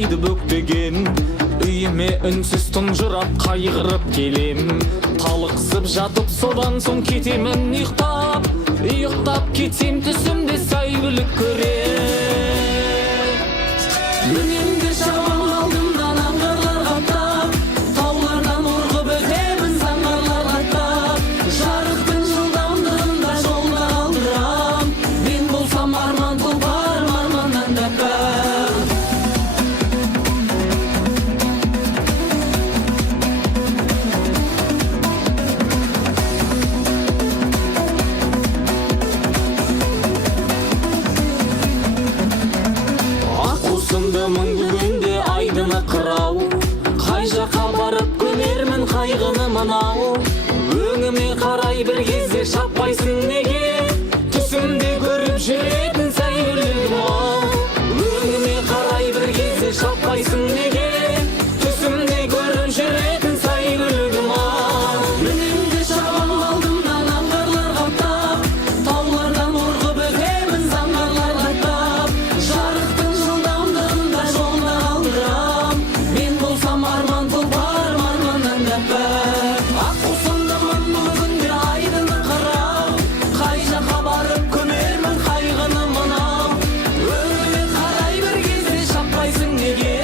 айды бөктеген, үйіме үнсіз тұнжырап қайғырып келем. Талықсып жатып содан соң кетемін ұйықтап, ұйықтап кетсем түсімде сәйгүлік көрем. Үнемде шабам алдымдан аңғарлар қаптап, таулардан ұрғып өтемін заңғарлар қаттап. Жарықтың жылдамдығында жолда қалдырам, мен болсам арман тұлпарым арманнан да пәк. Аққусымды мың бүгінде айдыны қырау, қай жаққа барып көмермін қайғыны мынау. Өңіме қарай бір кезде шаппайсың неге, түсімде көріп жүретін сәйгүлігім ау. Өңіме қарай бір кезде шаппайсың неге, түсімде көріп жүретін сәйгүлігім ау. Үнемде шабам алдымдан аңғарлар қаптап, таулардан ұрғып өтемін заңғарлар қаттап. Жарықтың жылдамдығында жолда қалдырам, мен болсам арман тұлпарым арманнан да пәк. Аққусымды мың бүгінде айдыны қырау, қай жаққа барып көмермін қайғыны мынау. Өңіме қарай бір кезде шаппайсың неге,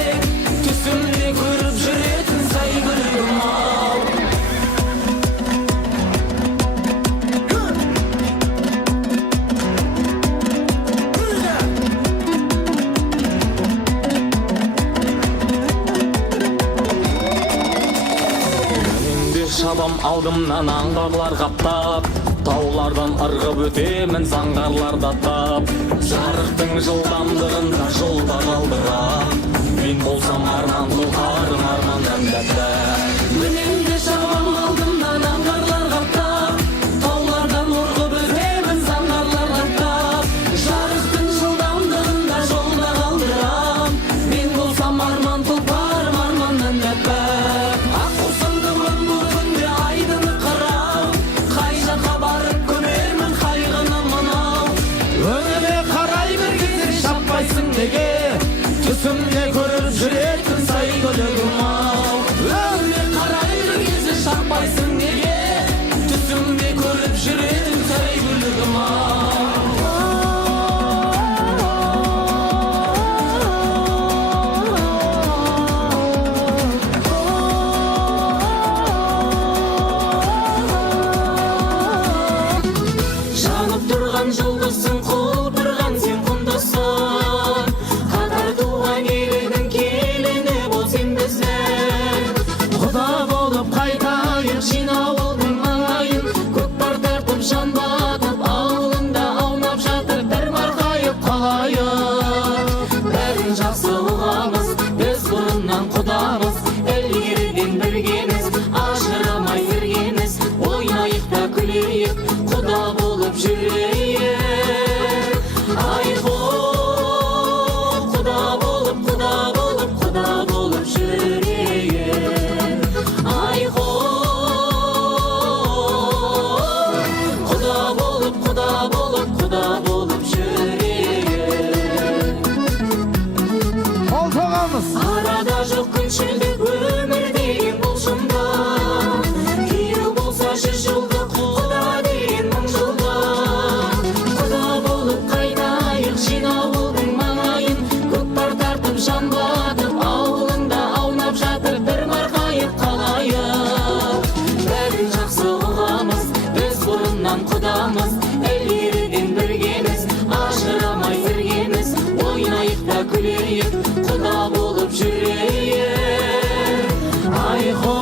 түсімде көріп жүретін сәйгүлігім ау. Үнемде шабам алдымнан аңғарлар қаптап, таулардан ырғып өтемін заңғарларда тап. Жарықтың жылдамдығында жолда қалдырам, мен болсам арман тұлпарым арманнан да пәк. Үнемде шабам алдымнан аңғарлар қаптап, таулардан ұрғып өтемін заңғарларда тап. Жарықтың жылдамдығында жолда қалдырам, мен болсам арман тұлпарым арманнан да пәк. Аққусымды мың бүгінде айдыны қырау, қай жаққа барып көмермін қайғыны мынау. Өңіме қарай бір кезде шаппайсың неге, түсімде көріп жүретін сәйгүлігім ау. Өңіме қарай бір кезде шаппайсың неге, түсімде көріп жүретін сәйгүлігім ау. Жанып тұрған жұлдызсың, құлпырған сен құндызсың. Қатар туған елінің келіні бол сен біздің. Құда болып қайтайық жинауылдың маңайын, көкпар тартып жан батып, ауылында аунап жатыр бір марқайып қалайық. Бәрін жақсы ұғамыз, біз бұрыннан құдамыз, ілгеріден біргеміз, ажырамай біргеміз. Ойнайық та күлейік, құда болып жүрейік. Айхо, құда болып, құда болып, құда болып жүрейік. Айхо, құда болып, құда болып, құда болып жүрейік. Ол тоғамыз. Арада жоқ күншілдік өмір деген бұл шында, күйеу болса 100 жылдық, құда деген 1000 жылдық. Құда болып қайтайық жинауылдың маңайын, көкпар тартып жан батып, ауылында аунап жатыр бір марқайып қалайық. Бәрін жақсы ұғамыз, біз бұрыннан құдамыз, ілгеріден біргеміз, ажырамай біргеміз. Ойнайық та күлейік, құда болып жүрейік. Айхо,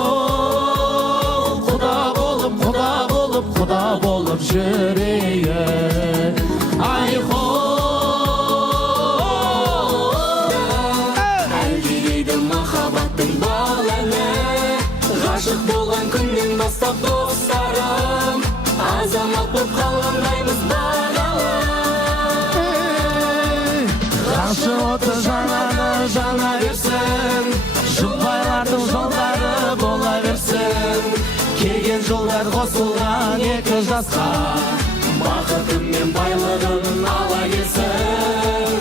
құда болып, құда болып, құда болып жүрейік. Айхо, әлде дейді махаббаттың бал әні, ғашық болған күннен бастап достарым, азамат боп қалғандаймыз бағалы. Ғашық оты жанады жана берсін, жұбайлардың жолдары бола берсін. Келген жолдар қосылған екі жасқа, бақытым мен байлығын ала келсін.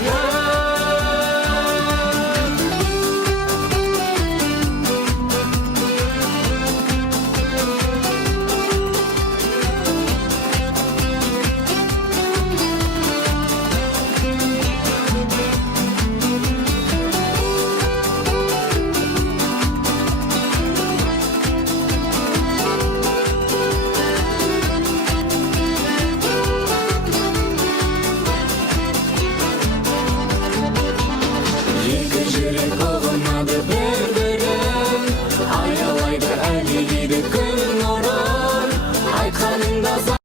әлі дейді күн нұрын айтқаныңда